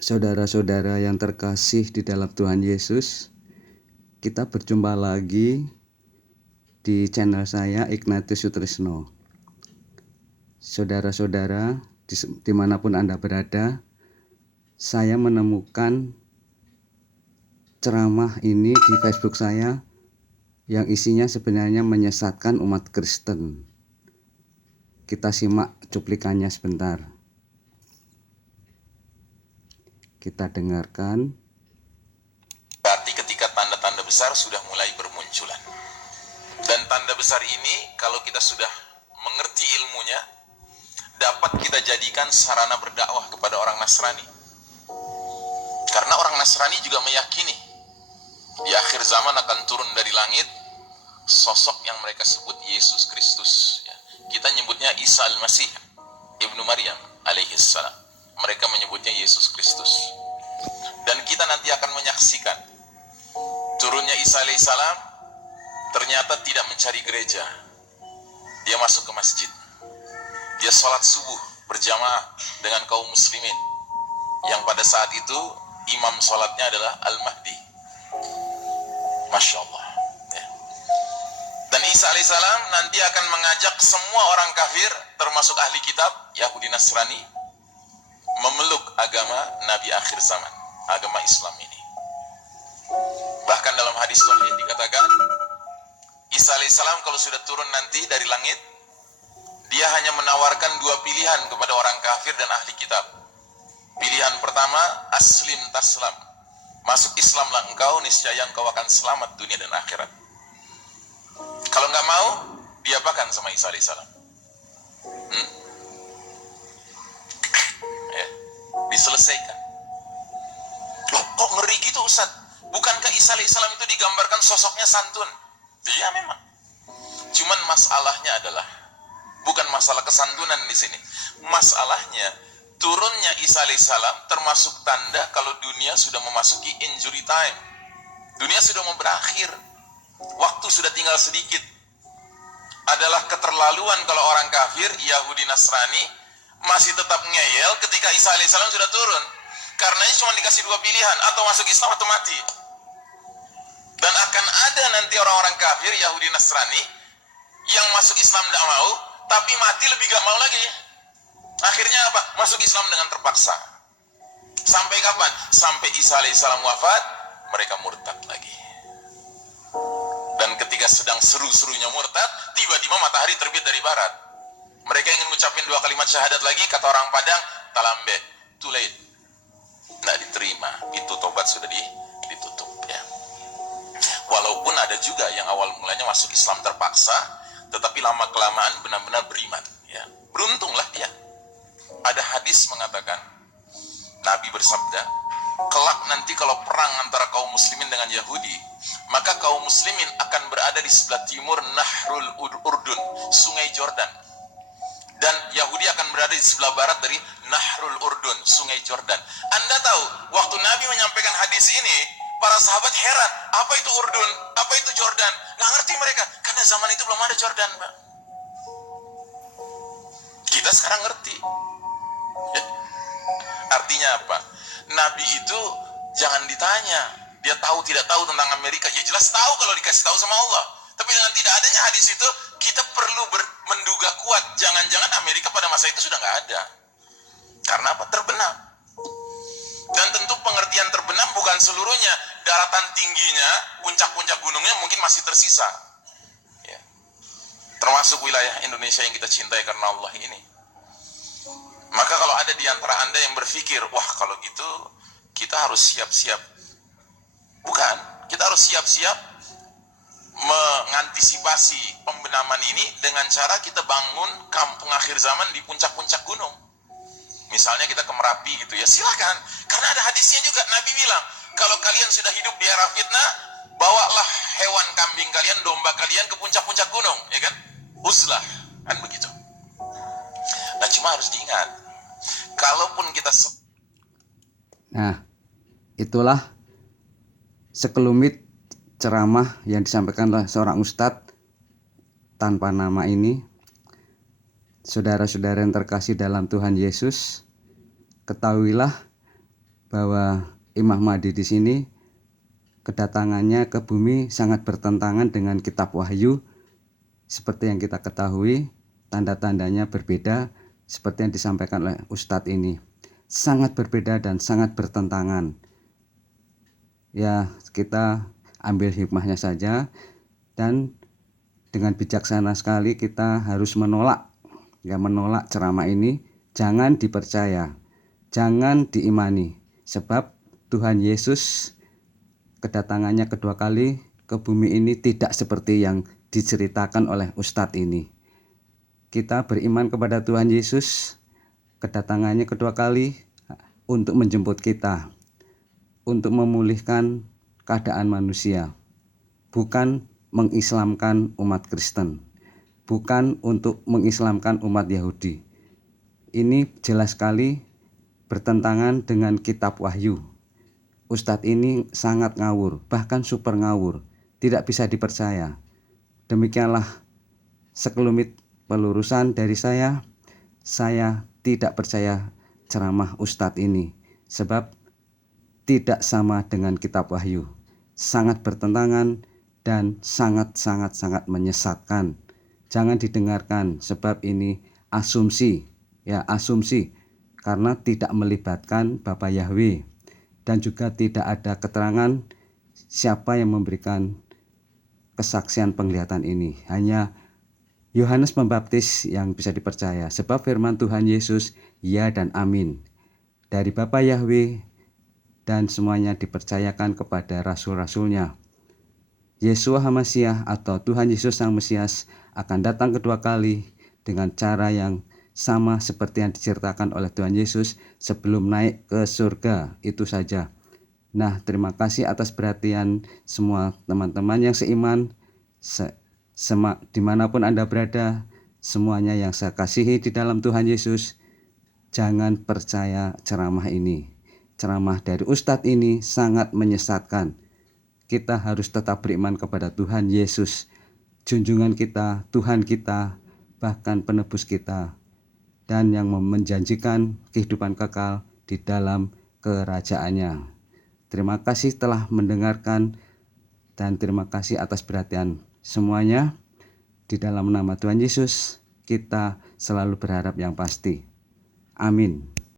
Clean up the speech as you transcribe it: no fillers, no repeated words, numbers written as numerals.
Saudara-saudara yang terkasih di dalam Tuhan Yesus, kita berjumpa lagi di channel saya, Ignatius Sutrisno. Saudara-saudara, dimanapun Anda berada, saya menemukan ceramah ini di Facebook saya yang isinya sebenarnya menyesatkan umat Kristen. Kita simak cuplikannya sebentar. Kita dengarkan. Berarti ketika tanda-tanda besar sudah mulai bermunculan. Dan tanda besar ini kalau kita sudah mengerti ilmunya, dapat kita jadikan sarana berdakwah kepada orang Nasrani. Karena orang Nasrani juga meyakini di akhir zaman akan turun dari langit sosok yang mereka sebut Yesus Kristus. Kita nyebutnya Isa Al-Masih Ibnu Maryam alaihissalam. Mereka menyebutnya Yesus Kristus. Dan kita nanti akan menyaksikan turunnya Isa alaihissalam. Ternyata tidak mencari gereja. Dia masuk ke masjid. Dia sholat subuh berjamaah dengan kaum muslimin, yang pada saat itu imam sholatnya adalah Al-Mahdi. Masya Allah. Dan Isa alaihissalam nanti akan mengajak semua orang kafir, termasuk ahli kitab Yahudi Nasrani, memeluk agama Nabi akhir zaman, agama Islam ini. Bahkan dalam hadis sahih dikatakan, Isa alaihissalam kalau sudah turun nanti dari langit, dia hanya menawarkan dua pilihan kepada orang kafir dan ahli kitab. Pilihan pertama, aslim taslam, masuk Islamlah engkau, niscaya engkau akan selamat dunia dan akhirat. Kalau nggak mau, diapakan sama Isa alaihissalam? Diselesaikan. Loh, kok ngeri gitu Ustaz? Bukankah Isa alaihissalam itu digambarkan sosoknya santun? Iya memang. Cuman masalahnya adalah bukan masalah kesantunan di sini. Masalahnya turunnya Isa alaihissalam termasuk tanda kalau dunia sudah memasuki injury time. Dunia sudah mau berakhir. Waktu sudah tinggal sedikit. Adalah keterlaluan kalau orang kafir, Yahudi Nasrani masih tetap ngeyel ketika Isa alaihissalam sudah turun. Karena cuma dikasih dua pilihan, atau masuk Islam atau mati. Dan akan ada nanti orang-orang kafir, Yahudi Nasrani, yang masuk Islam tidak mau, tapi mati lebih gak mau lagi. Akhirnya apa? Masuk Islam dengan terpaksa. Sampai kapan? Sampai Isa alaihissalam wafat, mereka murtad lagi. Dan ketika sedang seru-serunya murtad, tiba-tiba matahari terbit dari barat. Mereka ingin mengucapkan dua kalimat syahadat lagi, kata orang Padang, talambe, too late. Tidak diterima, itu tobat sudah ditutup. Ya. Walaupun ada juga yang awal mulanya masuk Islam terpaksa, tetapi lama-kelamaan benar-benar beriman. Ya. Beruntunglah dia. Ada hadis mengatakan, Nabi bersabda, kelak nanti kalau perang antara kaum muslimin dengan Yahudi, maka kaum muslimin akan berada di sebelah timur Nahrul Urdun, sungai Jordan. Dan Yahudi akan berada di sebelah barat dari Nahrul Urdun, sungai Jordan. Anda tahu, waktu Nabi menyampaikan hadis ini, para sahabat heran, apa itu Urdun, apa itu Jordan? Nggak ngerti mereka, karena zaman itu belum ada Jordan, Pak. Kita sekarang ngerti. Artinya apa? Nabi itu jangan ditanya, dia tahu tidak tahu tentang Amerika. Ya jelas tahu kalau dikasih tahu sama Allah. Tapi dengan tidak adanya hadis itu, kita perlu menduga kuat, jangan-jangan Amerika pada masa itu sudah nggak ada. Karena apa? Terbenam. Dan tentu pengertian terbenam bukan seluruhnya. Daratan tingginya, puncak-puncak gunungnya mungkin masih tersisa. Ya. Termasuk wilayah Indonesia yang kita cintai karena Allah ini. Maka kalau ada di antara Anda yang berpikir, wah kalau gitu kita harus siap-siap. Bukan, kita harus siap-siap mengantisipasi pembenaman ini dengan cara kita bangun kampung akhir zaman di puncak-puncak gunung. Misalnya kita ke Merapi gitu ya, silakan. Karena ada hadisnya juga, Nabi bilang, kalau kalian sudah hidup di era fitnah, bawalah hewan kambing kalian, domba kalian ke puncak-puncak gunung, ya kan? Uzlah, kan begitu. Nah cuma harus diingat, kalaupun kita itulah sekelumit ceramah yang disampaikan oleh seorang ustadz tanpa nama ini. Saudara-saudara yang terkasih dalam Tuhan Yesus, ketahuilah bahwa Imam Mahdi di sini kedatangannya ke bumi sangat bertentangan dengan kitab Wahyu. Seperti yang kita ketahui, tanda-tandanya berbeda seperti yang disampaikan oleh Ustadz ini. Sangat berbeda dan sangat bertentangan. Ya, kita ambil hikmahnya saja, dan dengan bijaksana sekali kita harus menolak ceramah ini. Jangan dipercaya, jangan diimani, sebab Tuhan Yesus kedatangannya kedua kali ke bumi ini tidak seperti yang diceritakan oleh Ustadz ini. Kita beriman kepada Tuhan Yesus, kedatangannya kedua kali untuk menjemput kita, untuk memulihkan keadaan manusia, bukan mengislamkan umat Kristen, bukan untuk mengislamkan umat Yahudi. Ini jelas sekali bertentangan dengan kitab Wahyu. Ustadz ini sangat ngawur, bahkan super ngawur, tidak bisa dipercaya. Demikianlah sekelumit pelurusan dari saya. Saya tidak percaya ceramah Ustadz ini, sebab tidak sama dengan kitab Wahyu. Sangat bertentangan dan sangat menyesatkan. Jangan didengarkan, sebab ini asumsi, karena tidak melibatkan Bapa Yahweh, dan juga tidak ada keterangan siapa yang memberikan kesaksian penglihatan ini. Hanya Yohanes Pembaptis yang bisa dipercaya, sebab firman Tuhan Yesus ya dan amin dari Bapa Yahweh, dan semuanya dipercayakan kepada rasul-rasulnya. Yeshua HaMasyiah atau Tuhan Yesus Sang Mesias akan datang kedua kali dengan cara yang sama seperti yang diceritakan oleh Tuhan Yesus sebelum naik ke surga. Itu saja. Nah, terima kasih atas perhatian semua teman-teman yang seiman, dimanapun Anda berada, semuanya yang saya kasihi di dalam Tuhan Yesus. Jangan percaya ceramah ini. Ceramah dari Ustadz ini sangat menyesatkan. Kita harus tetap beriman kepada Tuhan Yesus, junjungan kita, Tuhan kita, bahkan penebus kita, dan yang menjanjikan kehidupan kekal di dalam kerajaannya. Terima kasih telah mendengarkan, dan terima kasih atas perhatian semuanya. Di dalam nama Tuhan Yesus, kita selalu berharap yang pasti. Amin.